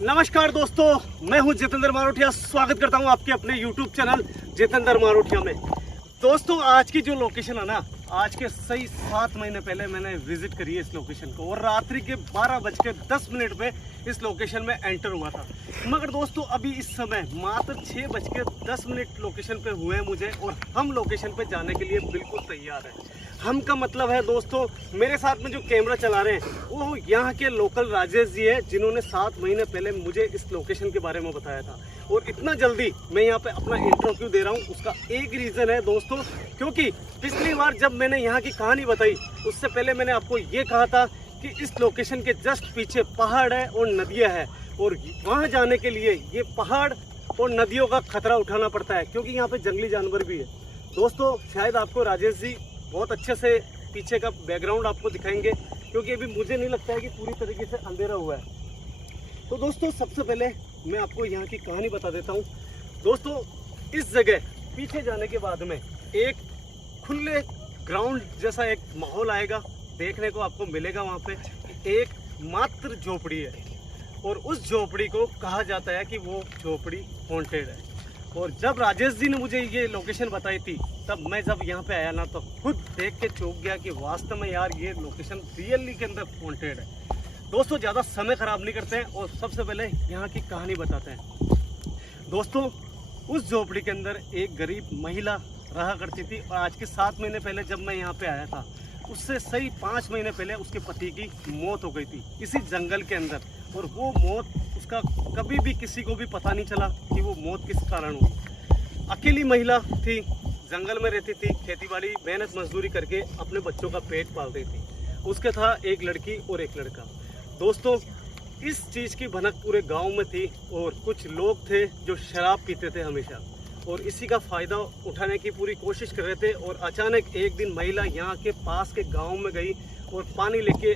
नमस्कार दोस्तों, मैं हूं जितेंद्र मारोठिया। स्वागत करता हूं आपके अपने YouTube चैनल जितेंद्र मारोठिया में। दोस्तों, आज की जो लोकेशन है ना, आज के सही 7 महीने पहले मैंने विजिट करी है इस लोकेशन को और रात्रि के 12:10 पे इस लोकेशन में एंटर हुआ था। मगर दोस्तों, अभी इस समय मात्र 6:10 लोकेशन पे हुए हैं मुझे और हम लोकेशन पे जाने के लिए बिल्कुल तैयार हैं। हम का मतलब है दोस्तों, मेरे साथ में जो कैमरा चला रहे हैं वो यहाँ के लोकल राजेश जी है, जिन्होंने 7 महीने पहले मुझे इस लोकेशन के बारे में बताया था। और इतना जल्दी मैं यहाँ पे अपना इंट्रो क्यों दे रहा हूँ, उसका एक रीज़न है दोस्तों, क्योंकि पिछली बार जब मैंने यहाँ की कहानी बताई उससे पहले मैंने आपको ये कहा था कि इस लोकेशन के जस्ट पीछे पहाड़ है और नदियाँ है और वहाँ जाने के लिए ये पहाड़ और नदियों का खतरा उठाना पड़ता है, क्योंकि यहाँ पे जंगली जानवर भी है। दोस्तों, शायद आपको राजेश जी बहुत अच्छे से पीछे का बैकग्राउंड आपको दिखाएंगे, क्योंकि अभी मुझे नहीं लगता है कि पूरी तरीके से अंधेरा हुआ है। तो दोस्तों, सबसे पहले मैं आपको यहाँ की कहानी बता देता हूँ। दोस्तों, इस जगह पीछे जाने के बाद में एक खुले ग्राउंड जैसा एक माहौल आएगा, देखने को आपको मिलेगा। वहाँ पे एक मात्र झोपड़ी है और उस झोपड़ी को कहा जाता है कि वो झोपड़ी हॉन्टेड है। और जब राजेश जी ने मुझे ये लोकेशन बताई थी, तब मैं जब यहाँ पे आया ना, तो खुद देख के चौंक गया कि वास्तव में यार ये लोकेशन रियली के अंदर हॉन्टेड है। दोस्तों, ज़्यादा समय ख़राब नहीं करते हैं और सबसे पहले यहाँ की कहानी बताते हैं। दोस्तों, उस झोपड़ी के अंदर एक गरीब महिला रहा करती थी और आज के 7 महीने पहले जब मैं यहाँ पे आया था, उससे सही 5 महीने पहले उसके पति की मौत हो गई थी इसी जंगल के अंदर। और वो मौत उसका कभी भी किसी को भी पता नहीं चला कि वो मौत किस कारण हुई। अकेली महिला थी, जंगल में रहती थी, खेतीबाड़ी मेहनत मजदूरी करके अपने बच्चों का पेट पाल रही थी। उसके था एक लड़की और एक लड़का। दोस्तों, इस चीज़ की भनक पूरे गांव में थी और कुछ लोग थे जो शराब पीते थे हमेशा और इसी का फ़ायदा उठाने की पूरी कोशिश कर रहे थे। और अचानक एक दिन महिला यहाँ के पास के गांव में गई और पानी लेके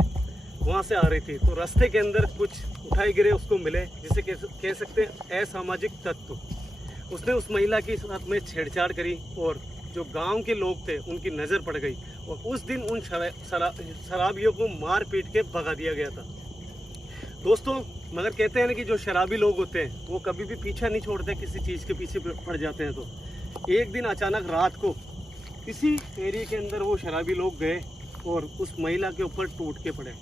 वहाँ से आ रही थी, तो रास्ते के अंदर कुछ उठाए गिरे उसको मिले, जिसे कह सकते हैं असामाजिक तत्व। उसने उस महिला के साथ में छेड़छाड़ करी और जो गांव के लोग थे उनकी नज़र पड़ गई और उस दिन उन शराबियों को मार पीट के भगा दिया गया था। दोस्तों, मगर कहते हैं ना कि जो शराबी लोग होते हैं वो कभी भी पीछा नहीं छोड़ते, किसी चीज़ के पीछे पड़ जाते हैं। तो एक दिन अचानक रात को इसी एरिया के अंदर वो शराबी लोग गए और उस महिला के ऊपर टूट के पड़े।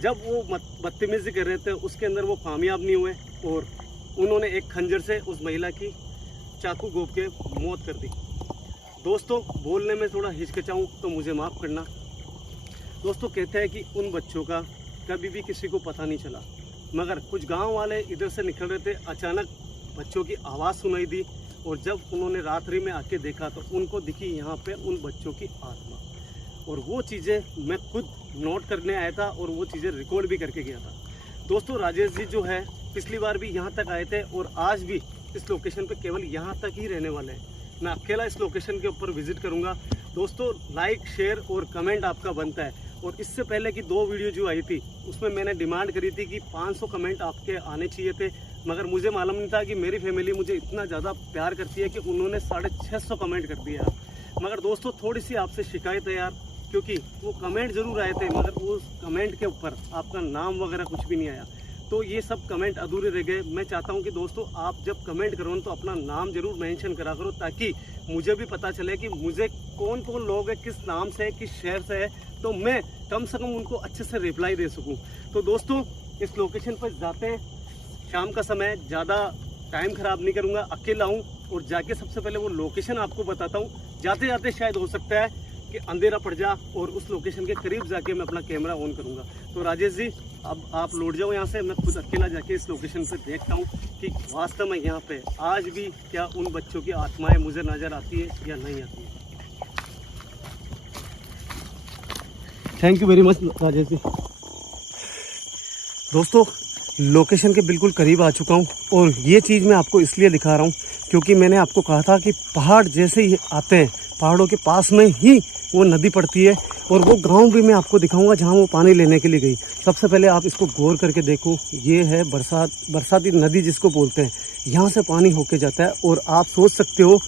जब वो बदतमीजी कर रहे थे उसके अंदर वो कामयाब नहीं हुए और उन्होंने एक खंजर से उस महिला की चाकू घोंप के मौत कर दी। दोस्तों, बोलने में थोड़ा हिचकिचाऊँ तो मुझे माफ़ करना। दोस्तों, कहते हैं कि उन बच्चों का कभी भी किसी को पता नहीं चला, मगर कुछ गांव वाले इधर से निकल रहे थे, अचानक बच्चों की आवाज़ सुनाई दी और जब उन्होंने रात्रि में आके देखा तो उनको दिखी यहाँ पे उन बच्चों की आत्मा। और वो चीज़ें मैं खुद नोट करने आया था और वो चीज़ें रिकॉर्ड भी करके गया था। दोस्तों, राजेश जी जो है पिछली बार भी यहाँ तक आए थे और आज भी इस लोकेशन पे केवल यहाँ तक ही रहने वाले हैं। मैं अकेला इस लोकेशन के ऊपर विजिट करूँगा। दोस्तों, लाइक शेयर और कमेंट आपका बनता है। और इससे पहले की 2 वीडियो जो आई थी उसमें मैंने डिमांड करी थी कि 500 कमेंट आपके आने चाहिए थे, मगर मुझे मालूम नहीं था कि मेरी फैमिली मुझे इतना ज़्यादा प्यार करती है कि उन्होंने 650 कमेंट कर दिया। मगर दोस्तों, थोड़ी सी आपसे शिकायत है यार, क्योंकि वो कमेंट ज़रूर आए थे मगर उस कमेंट के ऊपर आपका नाम वगैरह कुछ भी नहीं आया, तो ये सब कमेंट अधूरे रह गए। मैं चाहता हूँ कि दोस्तों, आप जब कमेंट करो तो अपना नाम ज़रूर मेंशन करा करो, ताकि मुझे भी पता चले कि मुझे कौन कौन लोग हैं, किस नाम से है, किस शहर से है, तो मैं कम से कम उनको अच्छे से रिप्लाई दे सकूं। तो दोस्तों, इस लोकेशन पर जाते हैं। शाम का समय, ज़्यादा टाइम ख़राब नहीं करूँगा, अकेला हूँ और जाके सबसे पहले वो लोकेशन आपको बताता हूँ। जाते जाते शायद हो सकता है कि अंधेरा पड़ जा और उस लोकेशन के करीब जाके मैं अपना कैमरा ऑन करूँगा। तो राजेश जी, अब आप लौट जाओ यहाँ से, मैं खुद अकेला जाके इस लोकेशन पर देखता हूँ कि वास्तव में यहाँ पे आज भी क्या उन बच्चों की आत्माएं मुझे नज़र आती है या नहीं आती है। Thank you very much Rajesh ji. दोस्तों, लोकेशन के बिल्कुल करीब आ चुका हूँ और ये चीज़ मैं आपको इसलिए दिखा रहा हूँ क्योंकि मैंने आपको कहा था कि पहाड़ जैसे ही आते हैं, पहाड़ों के पास में ही वो नदी पड़ती है और वो गांव भी मैं आपको दिखाऊंगा जहां वो पानी लेने के लिए गई। सबसे पहले आप इसको गौर करके देखो, ये है बरसाती नदी जिसको बोलते हैं। यहाँ से पानी होके जाता है और आप सोच सकते हो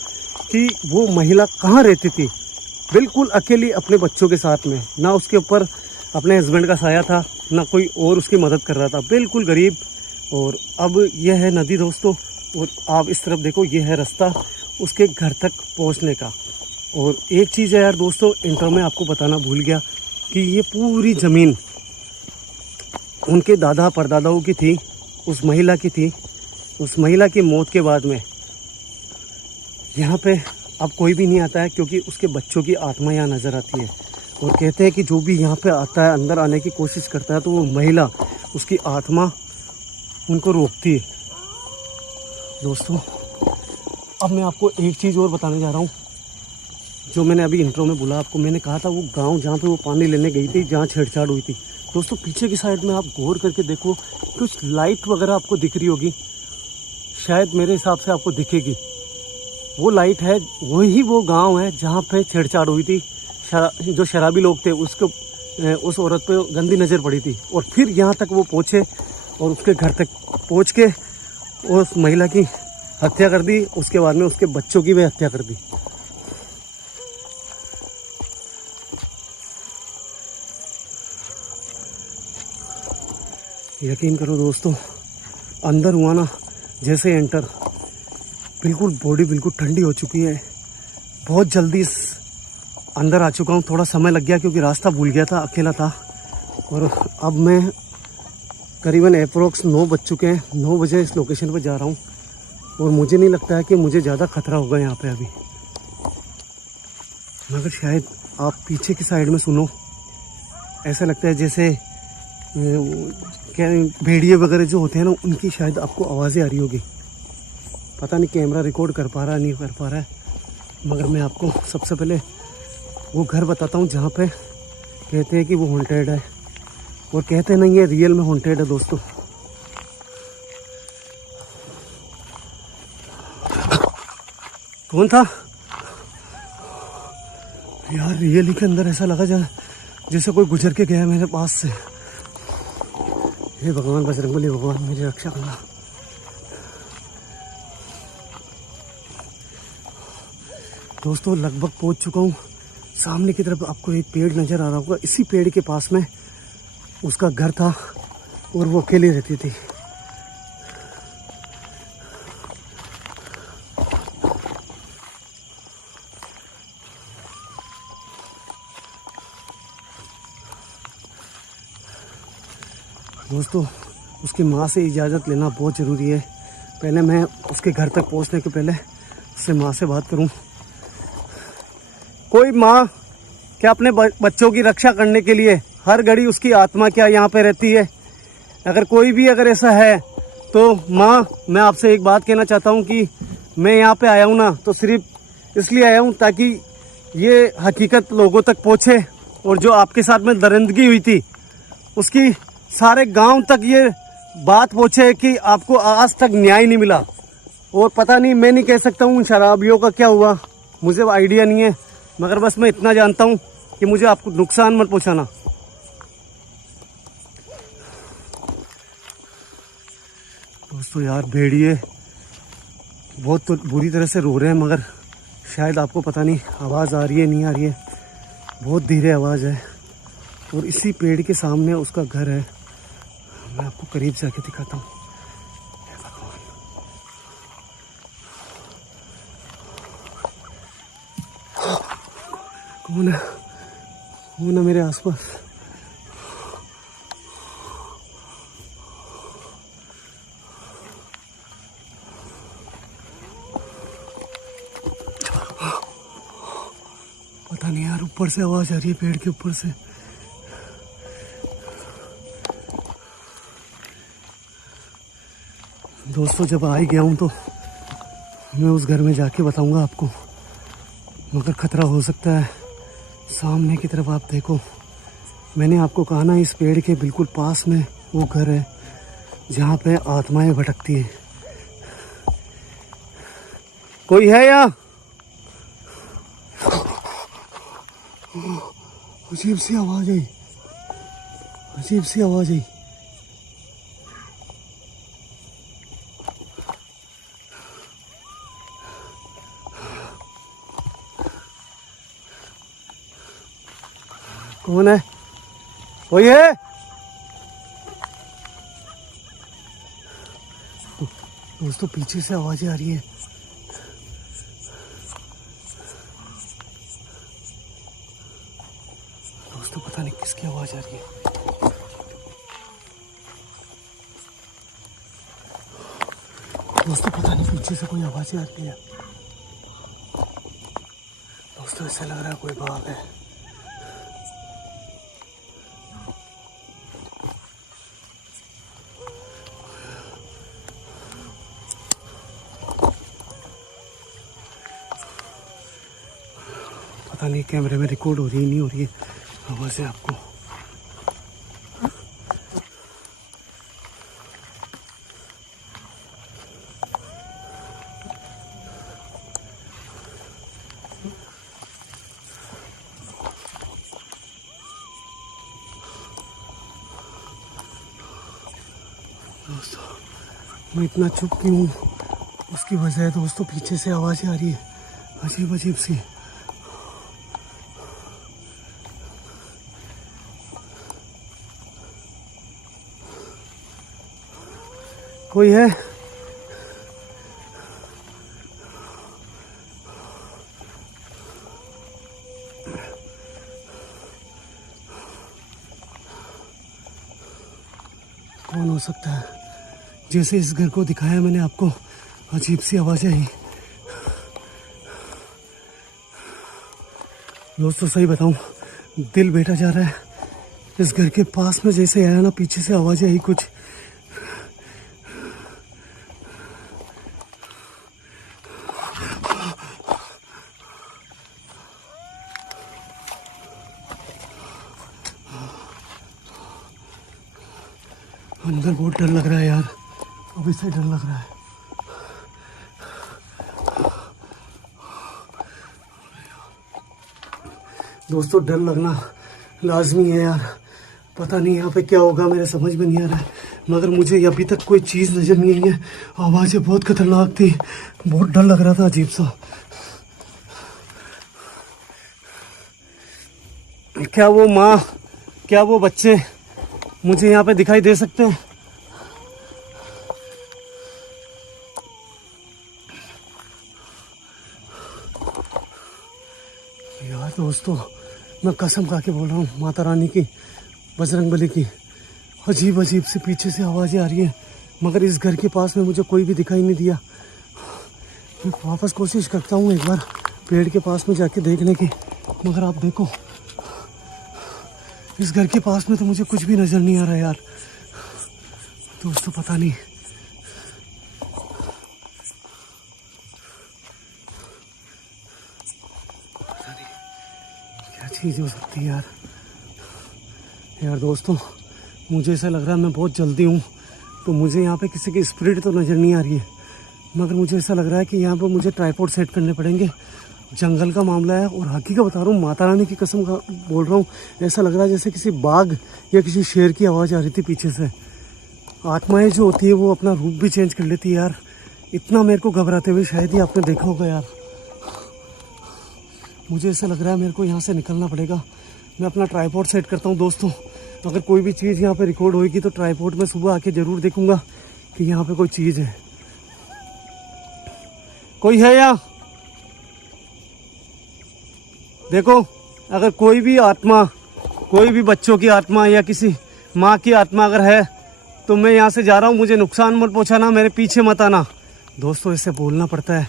कि वो महिला कहाँ रहती थी, बिल्कुल अकेली अपने बच्चों के साथ में। ना उसके ऊपर अपने हस्बैंड का साया था, ना कोई और उसकी मदद कर रहा था, बिल्कुल गरीब और अब यह है नदी दोस्तों, और आप इस तरफ देखो, ये है रास्ता उसके घर तक पहुंचने का। और एक चीज़ है यार दोस्तों, इंट्रो में आपको बताना भूल गया कि ये पूरी ज़मीन उनके दादा परदादाओं की थी, उस महिला की थी। उस महिला की मौत के बाद में यहाँ पे अब कोई भी नहीं आता है, क्योंकि उसके बच्चों की आत्मा यहाँ नज़र आती है। और कहते हैं कि जो भी यहाँ पे आता है, अंदर आने की कोशिश करता है, तो वो महिला, उसकी आत्मा उनको रोकती है। दोस्तों अब मैं आपको एक चीज़ और बताने जा रहा हूँ, जो मैंने अभी इंट्रो में बोला आपको। मैंने कहा था वो गांव जहाँ पे वो पानी लेने गई थी, जहाँ छेड़छाड़ हुई थी। दोस्तों पीछे की साइड में आप गौर करके देखो, कुछ लाइट वगैरह आपको दिख रही होगी, शायद मेरे हिसाब से आपको दिखेगी। वो लाइट है, वही वो गांव है जहाँ पे छेड़छाड़ हुई थी। जो शराबी लोग थे उसको, उस औरत पे गंदी नज़र पड़ी थी। और फिर यहाँ तक वो पहुँचे और उसके घर तक पहुँच के उस महिला की हत्या कर दी। उसके बाद में उसके बच्चों की भी हत्या कर दी। यकीन करो दोस्तों, अंदर हुआ ना जैसे एंटर, बिल्कुल बॉडी बिल्कुल ठंडी हो चुकी है। बहुत जल्दी अंदर आ चुका हूँ। थोड़ा समय लग गया क्योंकि रास्ता भूल गया था, अकेला था। और अब मैं करीबन अप्रोक्स 9 बज चुके हैं, 9 बजे इस लोकेशन पर जा रहा हूँ। और मुझे नहीं लगता है कि मुझे ज़्यादा खतरा होगा यहाँ पे अभी, मगर शायद आप पीछे की साइड में सुनो, ऐसा लगता है जैसे क्या भेड़िए वगैरह जो होते हैं ना, उनकी शायद आपको आवाज़ें आ रही होगी। पता नहीं कैमरा रिकॉर्ड कर पा रहा है नहीं कर पा रहा है, मगर मैं आपको सबसे पहले वो घर बताता हूँ जहाँ पे कहते हैं कि वो हॉन्टेड है। और कहते नहीं है, रियल में हॉन्टेड है दोस्तों। कौन था यार? रियली के अंदर ऐसा लगा जैसे कोई गुजर के गया मेरे पास से। हे भगवान बजरंगबली, भगवान मेरी रक्षा करना। दोस्तों लगभग पहुंच चुका हूँ। सामने की तरफ आपको एक पेड़ नज़र आ रहा होगा, इसी पेड़ के पास में उसका घर था और वो अकेली रहती थी। दोस्तों उसकी माँ से इजाज़त लेना बहुत ज़रूरी है। पहले मैं उसके घर तक पहुंचने के पहले उससे माँ से बात करूं। कोई माँ क्या अपने बच्चों की रक्षा करने के लिए हर घड़ी उसकी आत्मा क्या यहाँ पे रहती है? अगर कोई भी अगर ऐसा है तो माँ, मैं आपसे एक बात कहना चाहता हूँ कि मैं यहाँ पे आया हूँ ना, तो सिर्फ इसलिए आया हूँ ताकि ये हकीकत लोगों तक पहुँचे। और जो आपके साथ में दरिंदगी हुई थी उसकी सारे गांव तक ये बात पहुँचे कि आपको आज तक न्याय नहीं मिला। और पता नहीं, मैं नहीं कह सकता हूँ शराबियों का क्या हुआ, मुझे आइडिया नहीं है, मगर बस मैं इतना जानता हूँ कि मुझे आपको नुकसान मत पहुँचाना। दोस्तों यार भेड़िए बहुत तो बुरी तरह से रो रहे हैं, मगर शायद आपको पता नहीं आवाज़ आ रही है नहीं आ रही है, बहुत धीरे आवाज़ है। और इसी पेड़ के सामने उसका घर है। मैं आपको करीब जाके दिखाता हूँ। कौन है? कौन है मेरे आसपास? पता नहीं यार, ऊपर से आवाज आ रही है, पेड़ के ऊपर से। दोस्तों जब आ ही गया हूँ तो मैं उस घर में जाके बताऊंगा आपको, मगर खतरा हो सकता है। सामने की तरफ आप देखो, मैंने आपको कहा ना, इस पेड़ के बिल्कुल पास में वो घर है जहाँ पे आत्माएं भटकती हैं। कोई है या? अजीब सी आवाज आई, अजीब सी आवाज आई। कौन है? कोई है? दोस्तों पीछे से आवाजें आ रही है। दोस्तों पता नहीं किसकी आवाज आ रही है। दोस्तों पता नहीं पीछे से कोई आवाजें आ रही है। दोस्तों ऐसा लग रहा है कोई बाघ है। पता नहीं कैमरे में रिकॉर्ड हो रही है नहीं हो रही है आवाज़ें आपको। दोस्तों मैं इतना चुप क्यों हूँ उसकी वजह है दोस्तों, पीछे से आवाज़ें आ रही है अजीब अजीब सी। कोई है? कौन हो सकता है? जैसे इस घर को दिखाया मैंने आपको, अजीब सी आवाज़ें आई। दोस्तों सही बताऊं, दिल बैठा जा रहा है। इस घर के पास में जैसे आया ना, पीछे से आवाज़ें आई कुछ। अंदर बहुत डर लग रहा है यार, अभी से डर लग रहा है। दोस्तों डर लगना लाजमी है यार, पता नहीं यहाँ पे क्या होगा, मेरे समझ में नहीं आ रहा है। मगर मुझे अभी तक कोई चीज़ नज़र नहीं आई है। आवाज़ें बहुत खतरनाक थी, बहुत डर लग रहा था अजीब सा। क्या वो माँ, क्या वो बच्चे मुझे यहाँ पे दिखाई दे सकते हैं? यार दोस्तों मैं कसम खा के बोल रहा हूँ माता रानी की, बजरंगबली की, अजीब अजीब से पीछे से आवाज़ें आ रही हैं। मगर इस घर के पास में मुझे कोई भी दिखाई नहीं दिया। मैं वापस कोशिश करता हूँ एक बार पेड़ के पास में जाके देखने की, मगर आप देखो इस घर के पास में तो मुझे कुछ भी नज़र नहीं आ रहा यार। दोस्तों पता नहीं क्या चीज़ हो सकती है यार। यार दोस्तों मुझे ऐसा लग रहा है मैं बहुत जल्दी हूँ, तो मुझे यहाँ पे किसी की स्पिरिट तो नज़र नहीं आ रही है, मगर मुझे ऐसा लग रहा है कि यहाँ पर मुझे ट्राइपॉड सेट करने पड़ेंगे। जंगल का मामला है और हकीकत बता रहा हूँ, माता रानी की कसम बोल रहा हूँ, ऐसा लग रहा है जैसे किसी बाघ या किसी शेर की आवाज़ आ रही थी पीछे से। आत्माएं जो होती है वो अपना रूप भी चेंज कर लेती है यार। इतना मेरे को घबराते हुए शायद ही आपने देखा होगा यार। मुझे ऐसा लग रहा है मेरे को यहाँ से निकलना पड़ेगा। मैं अपना ट्राइपॉड सेट करता हूँ दोस्तों। अगर कोई भी चीज़ यहाँ पे रिकॉर्ड होगी तो ट्राइपॉड में सुबह आके ज़रूर देखूँगा कि यहाँ पे कोई चीज़ है। कोई है यहाँ? देखो अगर कोई भी आत्मा, कोई भी बच्चों की आत्मा या किसी माँ की आत्मा अगर है तो मैं यहाँ से जा रहा हूँ, मुझे नुकसान मत पहुँचाना, मेरे पीछे मत आना। दोस्तों ऐसे बोलना पड़ता है,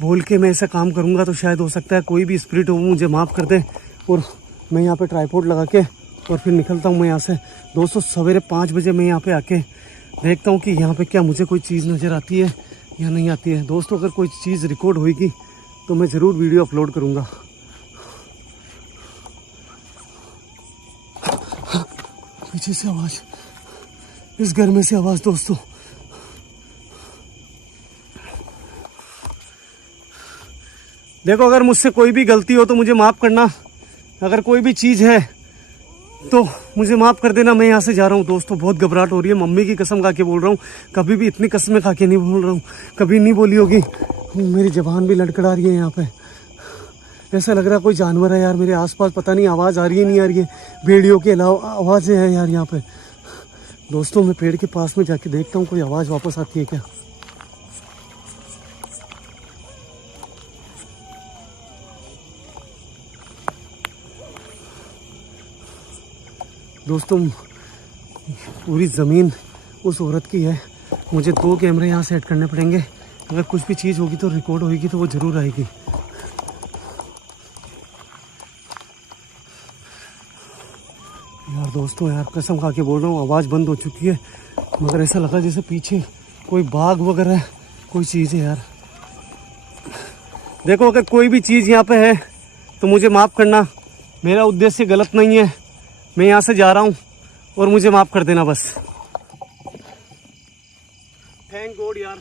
बोल के मैं ऐसा काम करूँगा तो शायद हो सकता है कोई भी स्पिरिट हो मुझे माफ़ कर दे और मैं यहाँ पे ट्राइपॉड लगा के और फिर निकलता हूँ मैं यहाँ से। दोस्तों सवेरे 5 बजे मैं यहाँ पे आके देखता हूँ कि यहाँ पे क्या मुझे कोई चीज़ नज़र आती है या नहीं आती है। दोस्तों अगर कोई चीज़ रिकॉर्ड होगी तो मैं ज़रूर वीडियो अपलोड करूँगा। पीछे से आवाज़, इस घर में से आवाज़। दोस्तों देखो अगर मुझसे कोई भी गलती हो तो मुझे माफ़ करना, अगर कोई भी चीज़ है तो मुझे माफ़ कर देना। मैं यहाँ से जा रहा हूँ दोस्तों, बहुत घबराहट हो रही है, मम्मी की कसम खा के बोल रहा हूँ, कभी भी इतनी कसमें खा के नहीं बोल रहा हूँ, कभी नहीं बोली होगी। मेरी ज़बान भी लड़खड़ा रही है यहाँ पे, ऐसा लग रहा है कोई जानवर है यार मेरे आसपास, पता नहीं आवाज़ आ रही है नहीं आ रही है। भेड़ियों के अलावा आवाज़ें हैं यार यहाँ पे। दोस्तों मैं पेड़ के पास में जाके देखता हूँ कोई आवाज़ वापस आती है क्या। दोस्तों पूरी ज़मीन उस औरत की है। मुझे 2 कैमरे यहाँ सेट करने पड़ेंगे। अगर कुछ भी चीज़ होगी तो रिकॉर्ड होगी तो वो ज़रूर आएगी। यार दोस्तों यार कसम खा के बोल रहा हूँ आवाज़ बंद हो चुकी है, मगर ऐसा लगा जैसे पीछे कोई बाघ वगैरह कोई चीज़ है यार। देखो अगर कोई भी चीज़ यहाँ पे है तो मुझे माफ़ करना, मेरा उद्देश्य गलत नहीं है। मैं यहाँ से जा रहा हूँ और मुझे माफ़ कर देना बस। थैंक गॉड यार,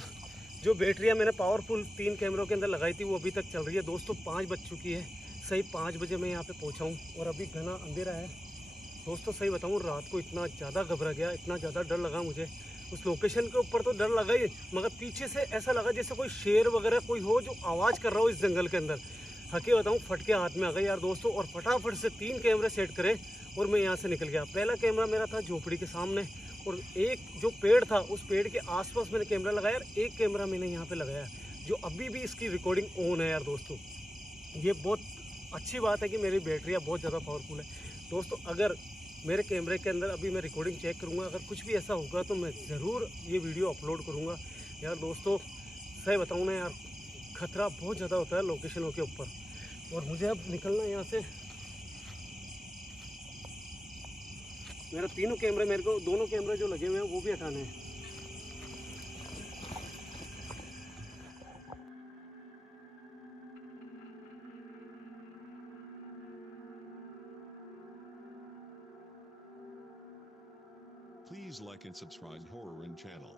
जो बैटरियाँ मैंने पावरफुल 3 कैमरों के अंदर लगाई थी वो अभी तक चल रही है। दोस्तों 5 बज चुकी है, सही 5 बजे मैं यहाँ पे पहुँचा हूँ और अभी घना अंधेरा है। दोस्तों सही बताऊँ रात को इतना ज़्यादा घबरा गया, इतना ज़्यादा डर लगा मुझे। उस लोकेशन के ऊपर तो डर लगा ही, मगर पीछे से ऐसा लगा जैसे कोई शेर वगैरह कोई हो जो आवाज़ कर रहा हो इस जंगल के अंदर। हकी बताऊँ फटके हाथ में आ गए यार दोस्तों, और फटाफट से 3 कैमरे सेट करे और मैं यहाँ से निकल गया। पहला कैमरा मेरा था झोपड़ी के सामने, और एक जो पेड़ था उस पेड़ के आसपास मैंने कैमरा लगाया, और एक कैमरा मैंने यहाँ पे लगाया जो अभी भी इसकी रिकॉर्डिंग ऑन है। यार दोस्तों ये बहुत अच्छी बात है कि मेरी बैटरियाँ बहुत ज़्यादा पावरफुल है। दोस्तों अगर मेरे कैमरे के अंदर अभी मैं रिकॉर्डिंग चेक करूँगा, अगर कुछ भी ऐसा होगा तो मैं ज़रूर ये वीडियो अपलोड करूँगा। यार दोस्तों सही बताऊँ ना यार, खतरा बहुत ज़्यादा होता है लोकेशनों के ऊपर, और मुझे अब निकलना है यहाँ से। मेरा तीनों कैमरे, मेरे को दोनों कैमरे जो लगे हुए हैं वो भी हटाने हैं। Please like and subscribe Horror In channel.